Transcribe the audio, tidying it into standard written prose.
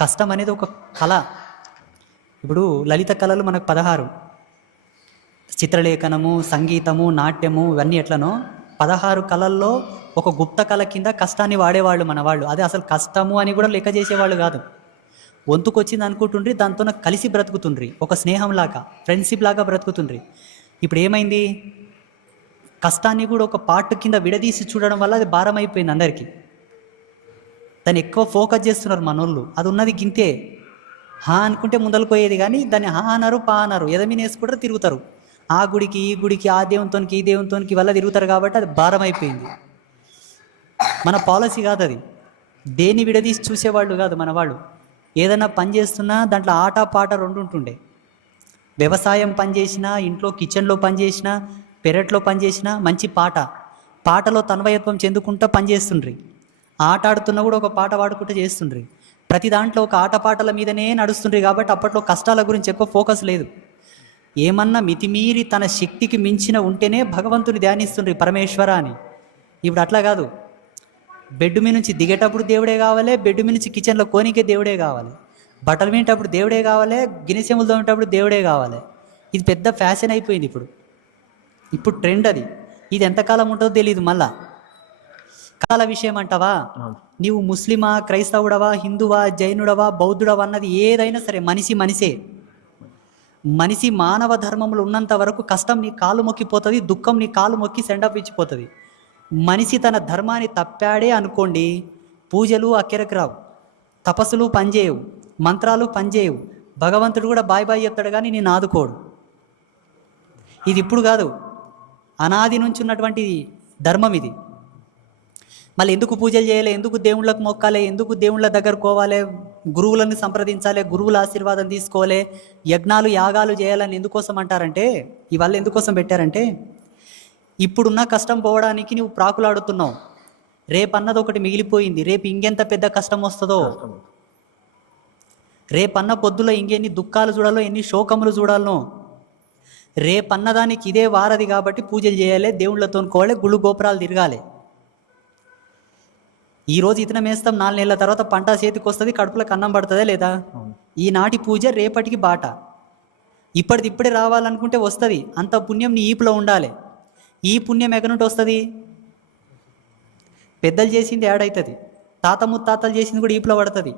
కష్టం అనేది ఒక కళ. ఇప్పుడు లలిత కళలు మనకు 16, చిత్రలేఖనము, సంగీతము, నాట్యము ఇవన్నీ ఎట్లనో 16 కళల్లో ఒక గుప్త కళ కింద కష్టాన్ని వాడేవాళ్ళు మన వాళ్ళు. అదే అసలు కష్టము అని కూడా లెక్క చేసేవాళ్ళు కాదు. వంతుకొచ్చింది అనుకుంటుండ్రి, దాంతో కలిసి బ్రతుకుతుండ్రి, ఒక స్నేహంలాగా, ఫ్రెండ్షిప్ లాగా బ్రతుకుతుండ్రి. ఇప్పుడు ఏమైంది, కష్టాన్ని కూడా ఒక పార్ట్ కింద విడదీసి చూడడం వల్ల అది భారం అయిపోయింది అందరికీ. దాన్ని ఎక్కువ ఫోకస్ చేస్తున్నారు మనోళ్ళు. అది ఉన్నది గింతే, హా అనుకుంటే ముందరకు పోయేది, కానీ దాన్ని హా అన్నారు, పా అన్నారు, ఎదమీన వేసుకుంటారు, తిరుగుతారు. ఆ గుడికి ఈ గుడికి, ఆ దేవునితోనికి ఈ దేవునితోనికి వల్ల తిరుగుతారు కాబట్టి అది భారం అయిపోయింది. మన పాలసీ కాదు అది. దేన్ని విడదీసి చూసేవాళ్ళు కాదు మన వాళ్ళు. ఏదైనా పని చేస్తున్నా దాంట్లో ఆట పాట రెండు ఉంటుండే. వ్యవసాయం పని చేసినా, ఇంట్లో కిచెన్లో పని చేసినా, పెరట్లో పని చేసినా మంచి పాటలో తన్వయత్వం చెందుకుంటూ పని చేస్తుండ్రి. ఆట ఆడుతున్నా కూడా ఒక పాట పాడుకుంటూ చేస్తుండ్రి. ప్రతి దాంట్లో ఒక ఆటపాటల మీదనే నడుస్తుండ్రి. కాబట్టి అప్పట్లో కష్టాల గురించి ఎక్కువ ఫోకస్ లేదు. ఏమన్నా మితిమీరి తన శక్తికి మించిన ఉంటేనే భగవంతుని ధ్యానిస్తుండ్రి, పరమేశ్వర అని. ఇప్పుడు అట్లా కాదు. బెడ్ మీ నుంచి దిగేటప్పుడు దేవుడే కావాలి, బెడ్ మీ నుంచి కిచెన్లో కోనికే దేవుడే కావాలి, బట్టలు వినేటప్పుడు దేవుడే కావాలి, గిన్నెసెములు తోమేటప్పుడు దేవుడే కావాలి. ఇది పెద్ద ఫ్యాషన్ అయిపోయింది ఇప్పుడు ట్రెండ్ అది. ఇది ఎంతకాలం ఉంటుందో తెలియదు. మళ్ళా కాల విషయం అంటావా, నీవు ముస్లిమా, క్రైస్తవుడవా, హిందువా, జైనుడవా, బౌద్ధుడవా అన్నది ఏదైనా సరే మనిషే. మనిషి మానవ ధర్మములు ఉన్నంత వరకు కష్టం నీ కాలు మొక్కిపోతుంది, దుఃఖం నీ కాలు మొక్కి సెండప్ ఇచ్చిపోతుంది. మనిషి తన ధర్మాన్ని తప్పాడే అనుకోండి, పూజలు అక్కెరకు రావు, తపస్సులు పనిచేయవు, మంత్రాలు పనిచేయవు, భగవంతుడు కూడా బాయ్ చెప్తాడు కానీ నేను ఆదుకోడు. ఇది ఇప్పుడు కాదు, అనాది నుంచి ఉన్నటువంటి ధర్మం ఇది. మళ్ళీ ఎందుకు పూజలు చేయాలి, ఎందుకు దేవుళ్ళకు మొక్కాలి, ఎందుకు దేవుళ్ళ దగ్గర పోవాలి, గురువులను సంప్రదించాలి, గురువుల ఆశీర్వాదం తీసుకోవాలి, యజ్ఞాలు యాగాలు చేయాలని ఎందుకోసం అంటారంటే, ఇవాళ ఎందుకోసం పెట్టారంటే, ఇప్పుడున్న కష్టం పోవడానికి నువ్వు ప్రాకులాడుతున్నావు. రేపన్నది ఒకటి మిగిలిపోయింది, రేపు ఇంకెంత పెద్ద కష్టం వస్తుందో, రేపన్న పొద్దులో ఇంకెన్ని దుఃఖాలు చూడాలో, ఎన్ని శోకములు చూడాలనో. రేపన్నదానికి ఇదే వారది కాబట్టి పూజలు చేయాలి, దేవుళ్ళతో కోవాలి, గుళ్ళు గోపురాలు తిరగాలి. ఈరోజు ఇతనం వేస్తాం, 4 నెలల తర్వాత పంట చేతికి వస్తుంది, కడుపులకు అన్నం పడుతుందా లేదా? ఈనాటి పూజ రేపటికి బాట. ఇప్పుడే రావాలనుకుంటే వస్తుంది. అంత పుణ్యం నీ ఈపులో ఉండాలి. ఈ పుణ్యం ఎక్కడి నుండి వస్తుంది? పెద్దలు చేసింది యాడ్ అవుతుంది, తాత ముత్తాతలు చేసింది కూడా ఈపులో పడుతుంది.